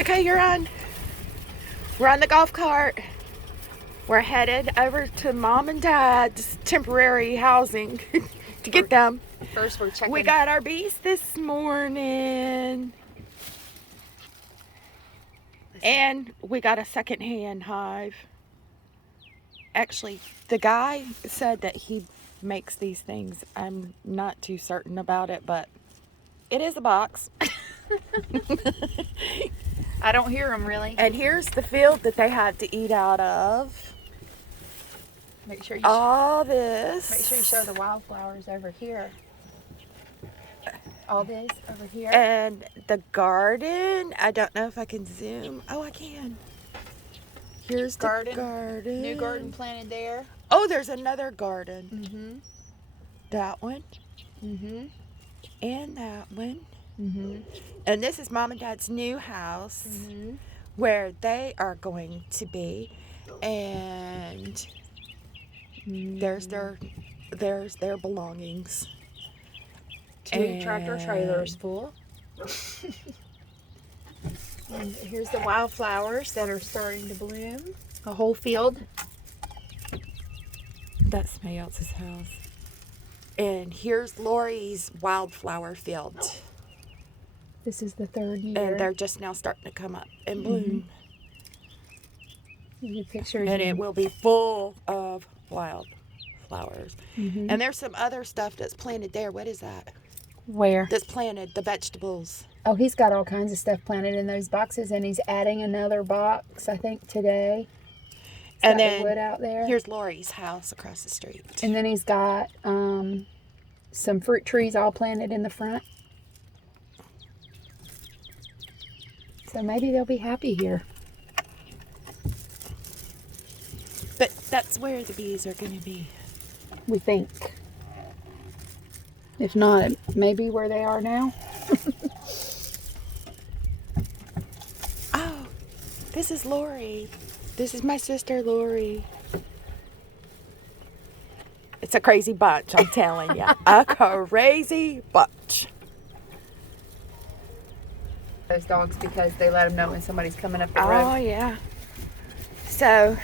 Okay, you're on. We're on the golf cart. We're headed over to Mom and Dad's temporary housing to get them. First, we're checking. We got our bees this morning. And we got a secondhand hive. Actually, the guy said that he makes these things. I'm not too certain about it, but it is a box. I don't hear them really. And here's the field that they have to eat out of. Make sure you All this. Make sure you show the wildflowers over here. All this over here. And the garden. I don't know if I can zoom. Oh, I can. Here's the garden. New garden planted there. Oh, there's another garden. Mm-hmm. That one. Mm-hmm. And that one. Mm-hmm. And this is Mom and Dad's new house, where they are going to be. And there's their belongings. Two tractor trailers full. And here's the wildflowers that are starting to bloom. A whole field. That's somebody else's house. And here's Lori's wildflower field. This is the third year. And they're just now starting to come up and bloom. Your pictures. And it will be full of wildflowers. And there's some other stuff that's planted there. What is that? Where? That's planted, the vegetables. Oh, he's got all kinds of stuff planted in those boxes, and he's adding another box, I think, today. He's And got then the wood out there. Here's Lori's house across the street. And then he's got some fruit trees all planted in the front. So maybe they'll be happy here. But that's where the bees are going to be. We think. If not, maybe where they are now. Oh, this is Lori. This is my sister, Lori. It's a crazy bunch, I'm telling you. A crazy bunch. Those dogs, because they let them know when somebody's coming up the road. Oh, yeah. So,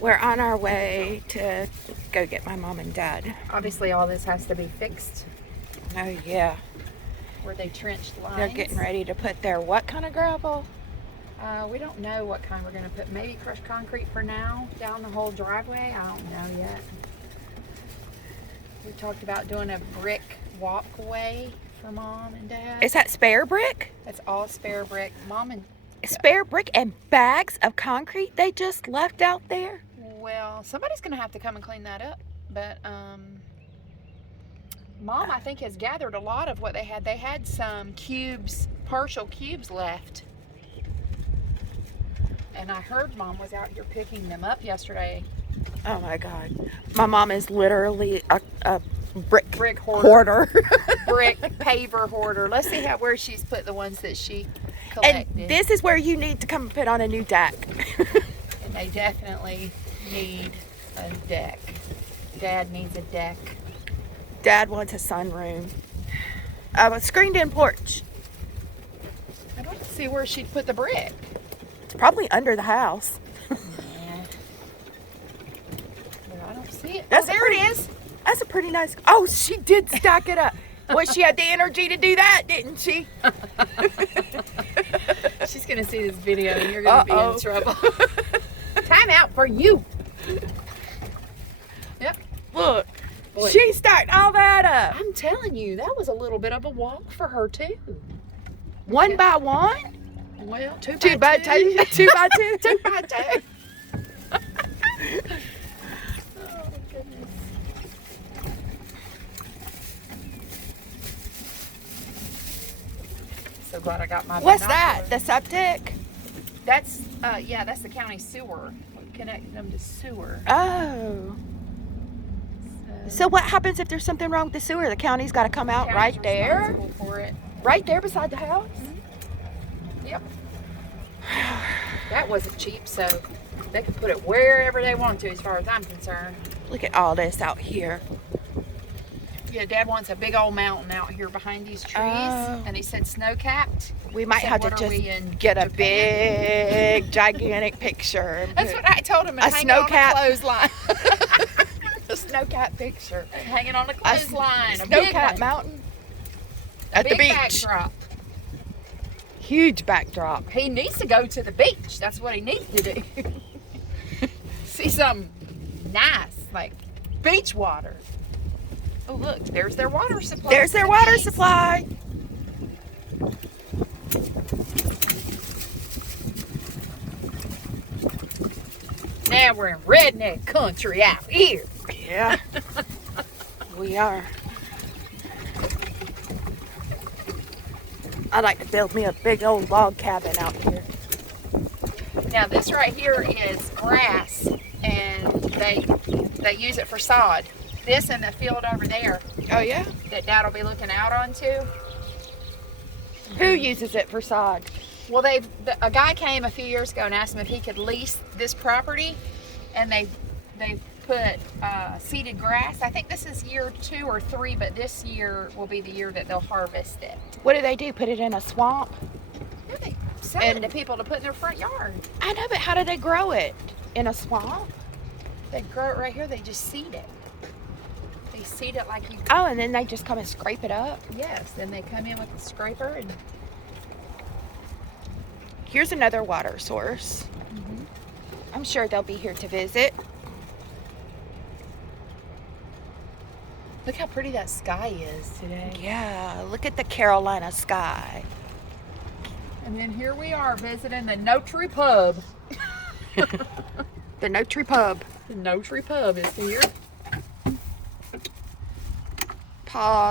we're on our way to go get my mom and dad. Obviously, all this has to be fixed. Oh, yeah. Where they trenched lines. They're getting ready to put their what kind of gravel? We don't know what kind we're going to put. Maybe crushed concrete for now, down the whole driveway. I don't know yet. We talked about doing a brick walkway for Mom and Dad. Is that spare brick? That's all spare brick. Mom and Spare brick and bags of concrete they just left out there? Well, somebody's going to have to come and clean that up. But Mom, I think, has gathered a lot of what they had. They had some cubes, partial cubes left. And I heard Mom was out here picking them up yesterday. Oh my God. My mom is literally a brick hoarder. hoarder. Brick paver hoarder. Let's see where she's put the ones that she collected. And this is where you need to come and put on a new deck. And they definitely need a deck. Dad needs a deck. Dad wants a sunroom. A screened-in porch. I don't see where she'd put the brick. It's probably under the house. Yeah. But I don't see it. That's There it is. That's a pretty nice. Oh, she did stack it up. Well, she had the energy to do that, didn't she? She's going to see this video and you're going to be in trouble. Time out for you. Yep. Look, Boy. she stacked all that up. I'm telling you, that was a little bit of a walk for her, too. One by one? Well, two by two. 2 by 2. 2 by 2. Oh, goodness. So glad I got my What's that? binoculars. The septic? That's, yeah, that's the county sewer. We connected them to sewer. Oh. So what happens if there's something wrong with the sewer? The county's got to come out County's right there? responsible for it. Right there beside the house? Yep. That wasn't cheap, so they can put it wherever they want to, as far as I'm concerned. Look at all this out here. Yeah, Dad wants a big old mountain out here behind these trees, Oh. and he said snow-capped. We might said, have to "What are we just in get a Japan?" big, gigantic picture. And That's put what I told him. a And hang it on snowcat. a clothesline. a snowcat picture. Hanging on a A clothesline. A big snowcat one. mountain A at the big beach. backdrop. Huge backdrop. He needs to go to the beach. That's what he needs to do. See something nice, like beach water. Oh, look, there's their water supply. There's their water supply. Now we're in redneck country out here. Yeah. We are. I'd like to build me a big old log cabin out here. Now this right here is grass, and they use it for sod. This and the field over there Oh, yeah? that Dad will be looking out onto. Who uses it for sod? Well, a guy came a few years ago and asked him if he could lease this property, and they put seeded grass. I think this is year 2 or 3, but this year will be the year that they'll harvest it. What do? Put it in a swamp? Yeah, they sell it to people to put in their front yard. I know, but how do they grow it? In a swamp? They grow it right here. They just seed it. They seed it like you. Oh, and then they just come and scrape it up? Yes, then they come in with the scraper and. Here's another water source. I'm sure they'll be here to visit. Look how pretty that sky is today. Yeah, look at the Carolina sky. And then here we are visiting the Notary Pub. The Notary Pub. The Notary Pub is here. Pause.